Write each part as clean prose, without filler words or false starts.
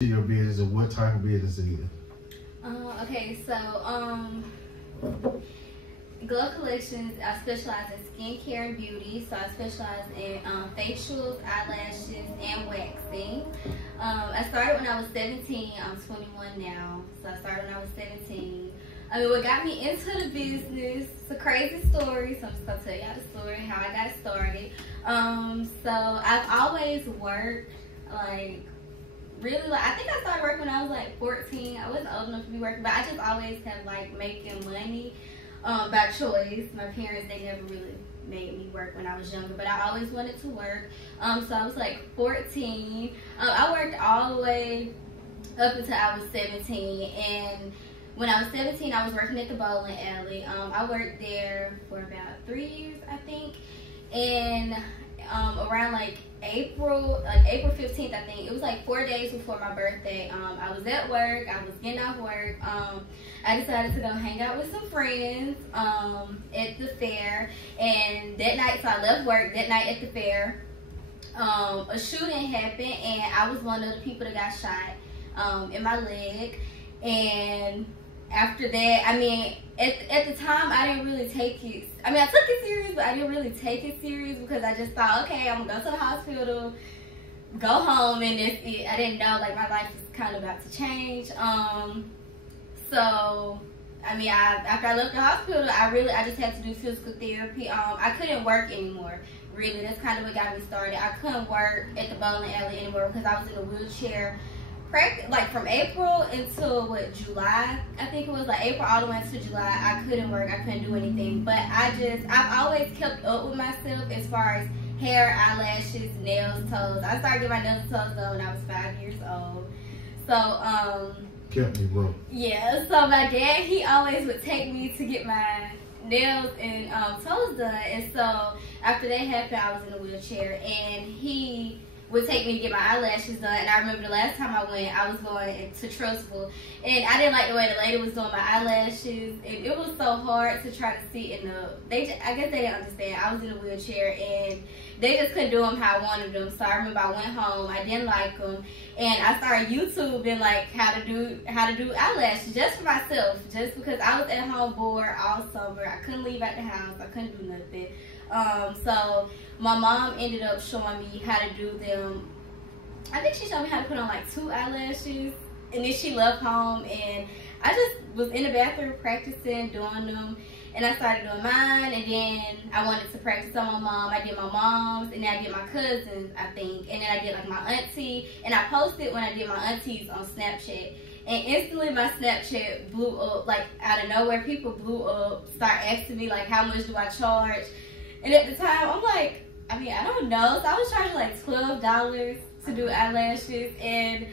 Your business and what type of business it is? Okay, so Glow Collections, I specialize in skincare and beauty. So I specialize in facials, eyelashes, and waxing. I started when I was 17. I'm 21 now, so I started when I was 17. I mean, what got me into the business, it's a crazy story, so I'm just gonna tell y'all the story, how I got started. So I've always worked, like, really, like, I think I started working when I was like 14. I wasn't old enough to be working, but I just always had like making money by choice. My parents, they never really made me work when I was younger, but I always wanted to work. So I was like 14. I worked all the way up until I was 17, and when I was 17, I was working at the bowling alley. I worked there for about 3 years, I think, and around like April 15th, I think, it was like 4 days before my birthday. I was at work, I was getting off work. I decided to go hang out with some friends at the fair, and that night, so I left work that night at the fair. A shooting happened, and I was one of the people that got shot in my leg. And after that, I mean, at the time, I didn't really take it. I mean, I took it serious, but I didn't really take it serious because I just thought, okay, I'm gonna go to the hospital, go home, and that's it. I didn't know, like, my life was kind of about to change. So, I mean, after I left the hospital, I just had to do physical therapy. I couldn't work anymore. Really, that's kind of what got me started. I couldn't work at the bowling alley anymore because I was in a wheelchair. Like from April until July, I think it was, like April all the way until July, I couldn't work, I couldn't do anything. But I've always kept up with myself as far as hair, eyelashes, nails, toes. I started getting my nails and toes done when I was 5 years old. So kept me broke. Yeah, so my dad, he always would take me to get my nails and toes done. And so after that happened, I was in a wheelchair, and he would take me to get my eyelashes done. And I remember the last time I went, I was going to Trustful, and I didn't like the way the lady was doing my eyelashes, and it was so hard to try to sit in the, I guess they didn't understand. I was in a wheelchair, and they just couldn't do them how I wanted them. So I remember I went home, I didn't like them, and I started YouTubing like how to do eyelashes just for myself, just because I was at home bored all summer. I couldn't leave out the house, I couldn't do nothing. So my mom ended up showing me how to do them. I think she showed me how to put on like 2 eyelashes, and then she left home, and I just was in the bathroom practicing doing them, and I started doing mine, and then I wanted to practice on my mom. I did my mom's, and then I did my cousins, I think, and then I did like my auntie, and I posted when I did my aunties on Snapchat. And instantly my Snapchat blew up, like out of nowhere. People blew up, start asking me like, how much do I charge? And at the time, I'm like, I mean, I don't know. So I was charging like $12 to do eyelashes. And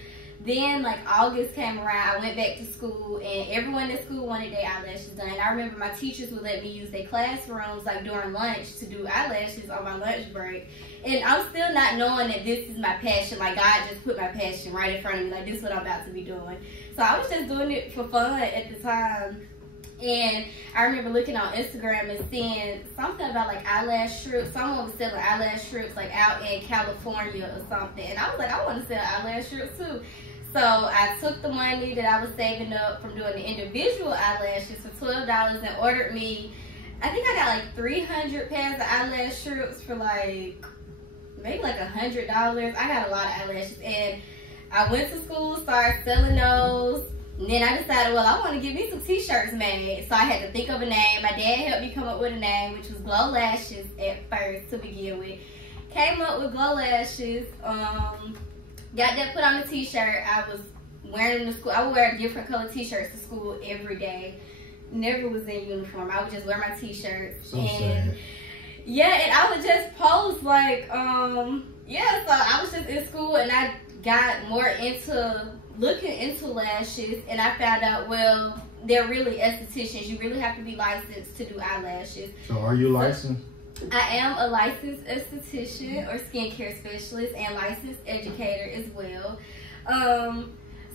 then like August came around, I went back to school, and everyone at school wanted their eyelashes done. I remember my teachers would let me use their classrooms like during lunch to do eyelashes on my lunch break. And I'm still not knowing that this is my passion. Like, God just put my passion right in front of me. Like, this is what I'm about to be doing. So I was just doing it for fun at the time. And I remember looking on Instagram and seeing something about like eyelash strips. Someone was selling eyelash strips like out in California or something. And I was like, I want to sell eyelash strips too. So I took the money that I was saving up from doing the individual eyelashes for $12 and ordered me, I think I got like 300 pairs of eyelash strips for like maybe like $100. I got a lot of eyelashes, and I went to school, started selling those. And then I decided, well, I want to get me some t-shirts made. So I had to think of a name. My dad helped me come up with a name, which was Glow Lashes at first to begin with. Came up with Glow Lashes. Got that put on the t-shirt. I was wearing them to school. I would wear different color t-shirts to school every day. Never was in uniform. I would just wear my t-shirts. So sad. Yeah, and I would just post like, yeah, so I was just in school, and I got more into looking into lashes, and I found out, well, they're really estheticians. You really have to be licensed to do eyelashes. So are you licensed? I am a licensed esthetician or skincare specialist and licensed educator as well.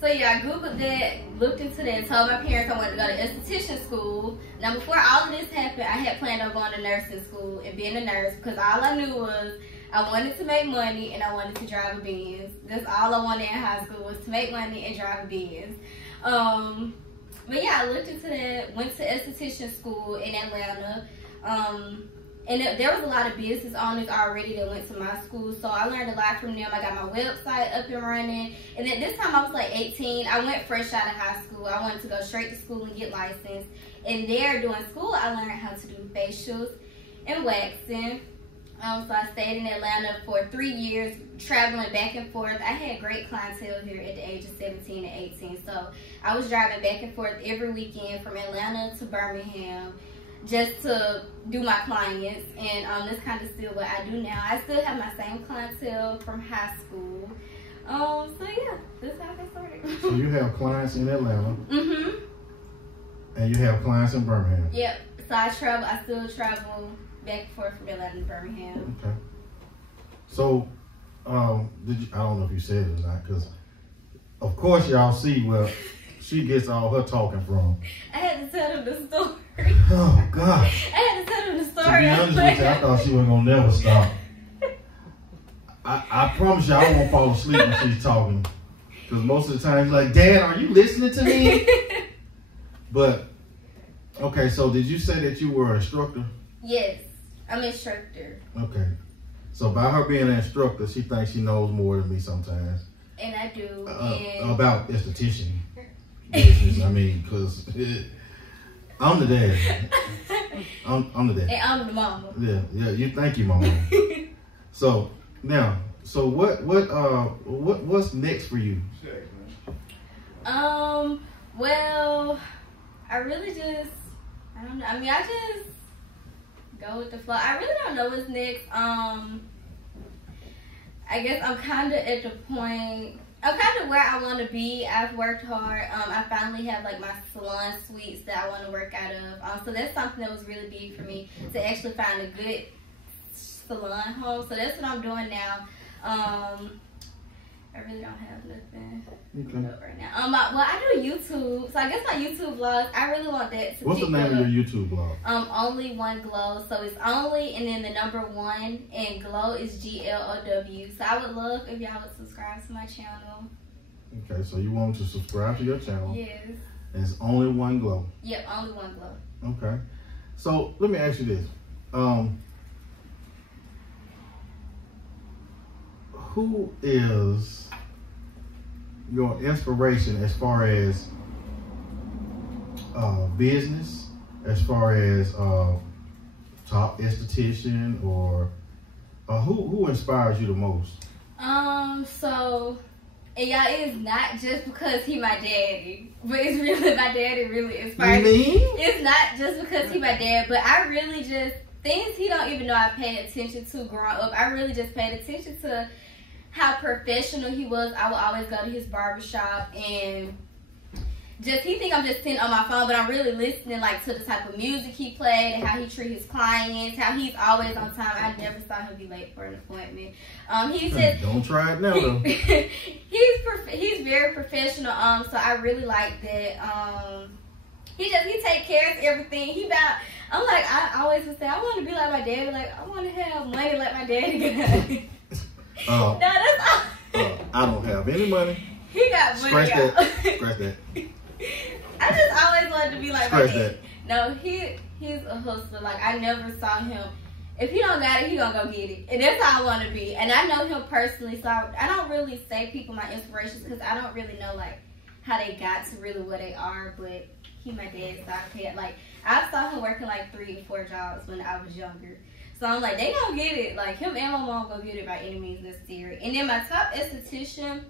So yeah, I Googled that, looked into that, told my parents I wanted to go to esthetician school. Now before all of this happened, I had planned on going to nursing school and being a nurse, because all I knew was I wanted to make money and I wanted to drive a Benz. That's all I wanted in high school, was to make money and drive a Benz. But yeah, I looked into that, went to esthetician school in Atlanta. And there was a lot of business owners already that went to my school, so I learned a lot from them. I got my website up and running. And then this time I was like 18. I went fresh out of high school. I wanted to go straight to school and get licensed. And there, during school, I learned how to do facials and waxing. So I stayed in Atlanta for 3 years, traveling back and forth. I had great clientele here at the age of 17 and 18. So I was driving back and forth every weekend from Atlanta to Birmingham, just to do my clients. And that's kind of still what I do now. I still have my same clientele from high school. So yeah, that's how I got started. So you have clients in Atlanta. And you have clients in Birmingham. Yep. So I still travel back and forth from Atlanta to Birmingham. Okay. So, I don't know if you said it or not, because of course y'all see where she gets all her talking from. I had to tell them the story. Oh, God. I had to tell them the story. To be honest with you, I thought she was going to never stop. I promise you, I won't fall asleep when she's talking. Because most of the time, she's like, Dad, are you listening to me? But, okay, so did you say that you were an instructor? Yes, I'm an instructor. Okay. So by her being an instructor, she thinks she knows more than me sometimes. And I do. About esthetician business. I mean, because I'm the dad. I'm the dad. And I'm the mama. Yeah. Thank you, mama. So now, what's next for you? Well, I really just, I don't know. I mean, I just go with the flow. I really don't know what's next. I guess I'm kind of at the point, I'm kind of where I want to be. I've worked hard. I finally have like my salon suites that I want to work out of. So that's something that was really big for me, to actually find a good salon home. So that's what I'm doing now. I really don't have nothing right now. Well, I do YouTube, so I guess my YouTube vlogs, I really want that to. What's the name of your YouTube vlog? Only1glow. So it's only and then the number 1 and glow is GLOW. So I would love if y'all would subscribe to my channel. Okay, so you want them to subscribe to your channel? Yes. And it's Only1glow. Yep, Only1glow. Okay. So let me ask you this. Who is your inspiration as far as business, as far as top esthetician, or who inspires you the most? So, and y'all, it is not just because he my daddy, but it's really my daddy really inspires me. It's not just because he my dad, but I really just, things he don't even know I paid attention to growing up. I really just paid attention to how professional he was. I would always go to his barbershop and just, he think I'm just sitting on my phone, but I'm really listening like to the type of music he played and how he treat his clients, how he's always on time. I never saw him be late for an appointment. He's just, don't try it now though. he's very professional. So I really like that. He take care of everything. I'm like, I always would say, I want to be like my daddy. Like, I want to have money like my daddy got. No, that's all. I don't have any money. He got money. Scratch that. I just always wanted to be like Scratch my dad. No, he's a hustler. Like, I never saw him. If he don't got it, he gonna go get it. And that's how I want to be. And I know him personally, so I don't really say people my inspirations because I don't really know like how they got to really where they are. But he my dad, so I saw him working like 3 or 4 jobs when I was younger. So I'm like, they gonna get it. Like, him and my mom gonna get it by any means necessary. And then my top esthetician,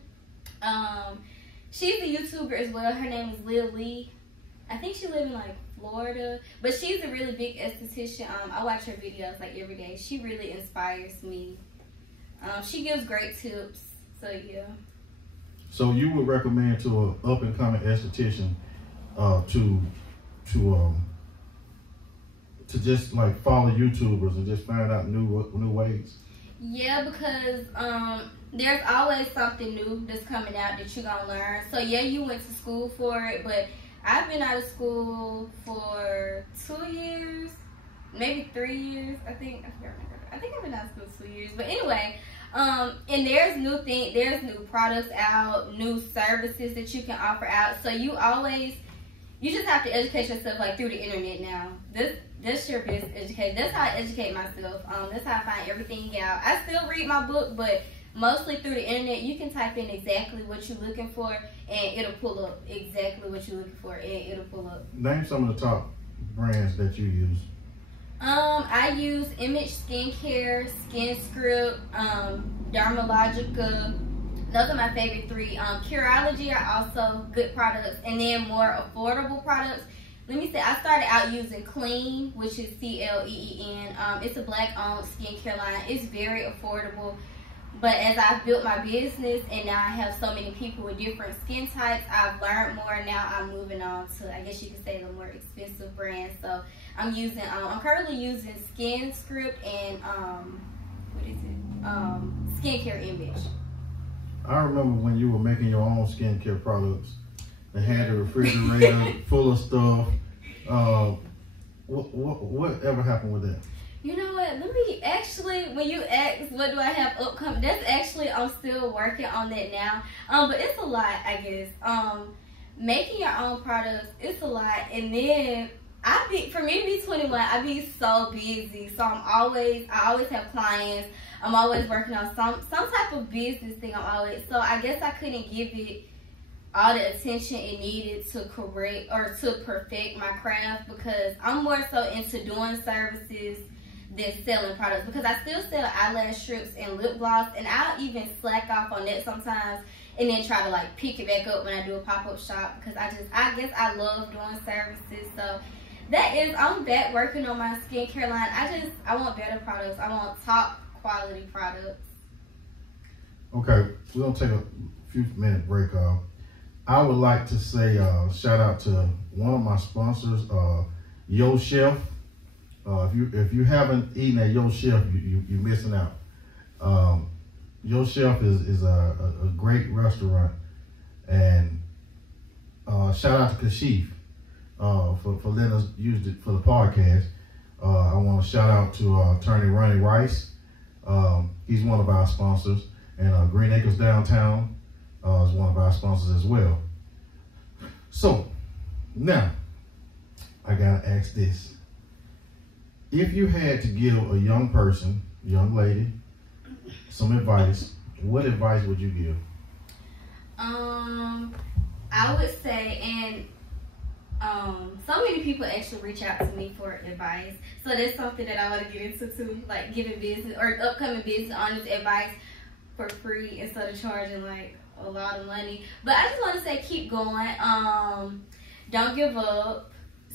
she's a YouTuber as well. Her name is Lil Lee. I think she lives in like Florida, but she's a really big esthetician. I watch her videos like every day. She really inspires me. She gives great tips. So yeah. So you would recommend to an up and coming esthetician to just like follow YouTubers and just find out new ways? Yeah, because there's always something new that's coming out that you're gonna learn. So yeah, you went to school for it, but I've been out of school for 2 years, maybe 3 years, I think. I forgot. I think I've been out of school 2 years. But anyway, and there's new products out, new services that you can offer out. So you just have to educate yourself like through the internet now. This your best education. That's how I educate myself. That's how I find everything out. I still read my book, but mostly through the internet. You can type in exactly what you're looking for, and it'll pull up exactly what you're looking for, and it'll pull up. Name some of the top brands that you use. I use Image Skincare, Skin Script, Dermalogica. Those are my favorite 3. Curology are also good products, and then more affordable products. Let me say, I started out using Clean, which is CLEEN. It's a black-owned skincare line. It's very affordable. But as I've built my business and now I have so many people with different skin types, I've learned more. Now I'm moving on to, I guess you could say, the more expensive brands. So I'm currently using Skin Script and Skincare Image. I remember when you were making your own skincare products. They had a refrigerator full of stuff. What ever happened with that? You know what? Let me actually, when you ask what do I have upcoming, that's actually, I'm still working on that now. But it's a lot, I guess. Making your own products, it's a lot. And then for me to be 21, I be so busy. So I always have clients. I'm always working on some type of business thing. So I guess I couldn't give it all the attention it needed to correct or to perfect my craft, because I'm more so into doing services than selling products, because I still sell eyelash strips and lip gloss, and I'll even slack off on that sometimes and then try to like pick it back up when I do a pop-up shop, because I guess I love doing services. So I'm back working on my skincare line. I want better products. I want top quality products. Okay, we're gonna take a few minute break. I would like to say shout out to one of my sponsors, Yo Chef. If you haven't eaten at Yo Chef, you're missing out. Yo Chef is a great restaurant, and shout out to Kashif for letting us use it for the podcast. I want to shout out to Attorney Ronnie Rice. He's one of our sponsors, and Green Acres Downtown is one of our sponsors as well. So now I gotta ask this. If you had to give a young lady, some advice, what advice would you give? I would say, and so many people actually reach out to me for advice. So that's something that I want to get into too, like giving business or upcoming business owners advice for free instead of charging like a lot of money. But I just want to say, keep going. Don't give up.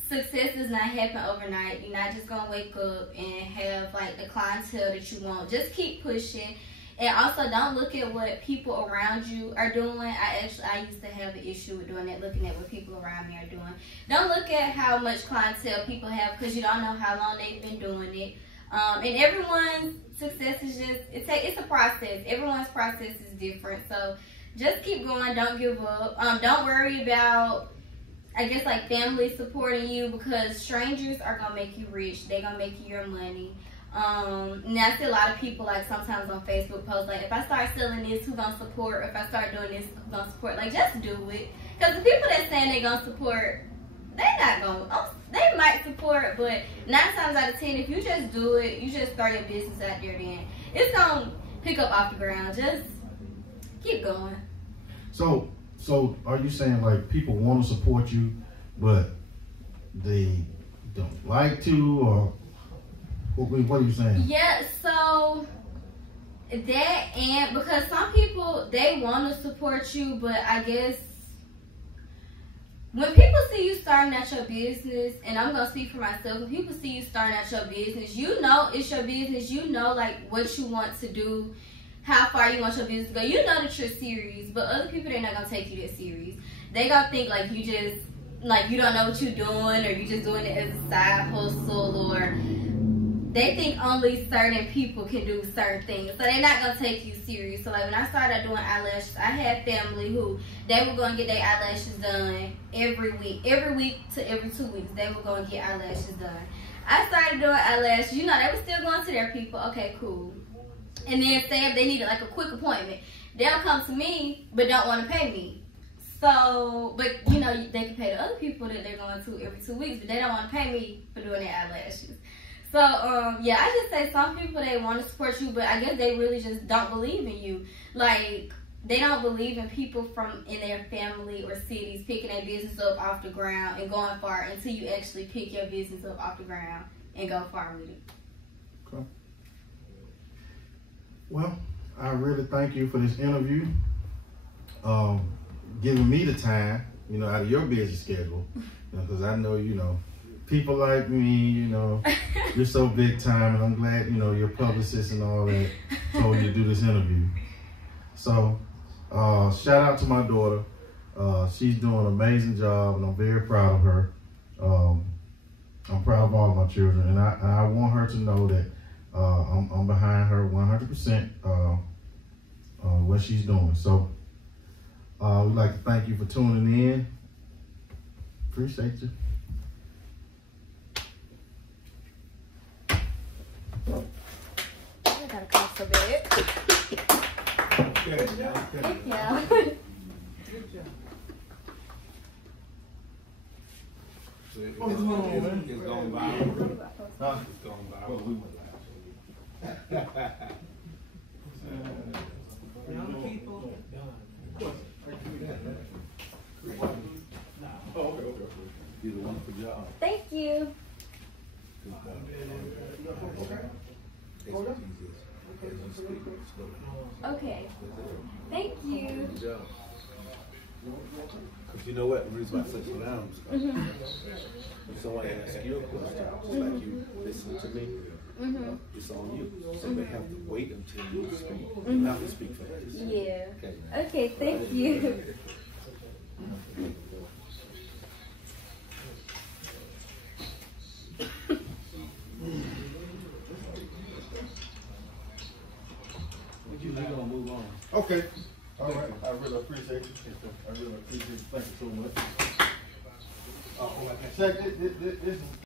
Success does not happen overnight. You're not just gonna wake up and have like the clientele that you want. Just keep pushing, and also don't look at what people around you are doing. I used to have an issue with doing that, looking at what people around me are doing. Don't look at how much clientele people have, because you don't know how long they've been doing it. And everyone's success is it's a process. Everyone's process is different. So just keep going. Don't give up. Don't worry about, I guess, like family supporting you, because strangers are gonna make you rich. They're gonna make you your money. And I see a lot of people like sometimes on Facebook post like, if I start selling this, who gonna support? Or if I start doing this, who gonna support? Like, just do it. Because the people that saying they gonna support, they might support, but 9 times out of 10, if you just do it, you just start your business out there, then it's gonna pick up off the ground. Just keep going. So are you saying like people want to support you, but they don't like to, or what are you saying? Yeah, so that, and because some people, they want to support you, but I guess when people see you starting out your business, and I'm going to speak for myself, when people see you starting out your business, you know it's your business, you know like what you want to do, how far you want your business to go. You know that you're serious, but other people, they're not going to take you that serious. They going to think like you just, like you don't know what you're doing, or you just doing it as a side hustle, or they think only certain people can do certain things. So they're not going to take you serious. So like when I started doing eyelashes, I had family who, they were going to get their eyelashes done every week to every 2 weeks. They were going to get eyelashes done. I started doing eyelashes. You know, they were still going to their people. Okay, cool. And then say if they needed like a quick appointment, they'll come to me, but don't want to pay me. So, but you know, they can pay the other people that they're going to every 2 weeks, but they don't want to pay me for doing their eyelashes. So, yeah, I just say some people, they want to support you, but I guess they really just don't believe in you. Like, they don't believe in people from in their family or cities picking their business up off the ground and going far until you actually pick your business up off the ground and go far with it. Okay. Well, I really thank you for this interview. Giving me the time, you know, out of your busy schedule, because I know, you know, people like me, you know, you're so big time, and I'm glad, you know, your publicist and all that told you to do this interview. So, shout out to my daughter. She's doing an amazing job, and I'm very proud of her. I'm proud of all of my children, and I want her to know that I'm behind her 100% what she's doing. So, we'd like to thank you for tuning in. Appreciate you. I gotta come so bad. Good job. Thank you. Good job. It's going viral. It's going viral. Young people. You did a wonderful job. Thank you. Okay. Thank you. Good job. Because you know what? The reason why I said slow down is if someone asks you a question, just like you listen to me, it's on you. So they have to wait until you speak. You have to speak fast. Yeah. Okay. Okay, thank you. We're gonna move on. Okay. All right. I really appreciate you. I really appreciate you. Thank you so much. Check this.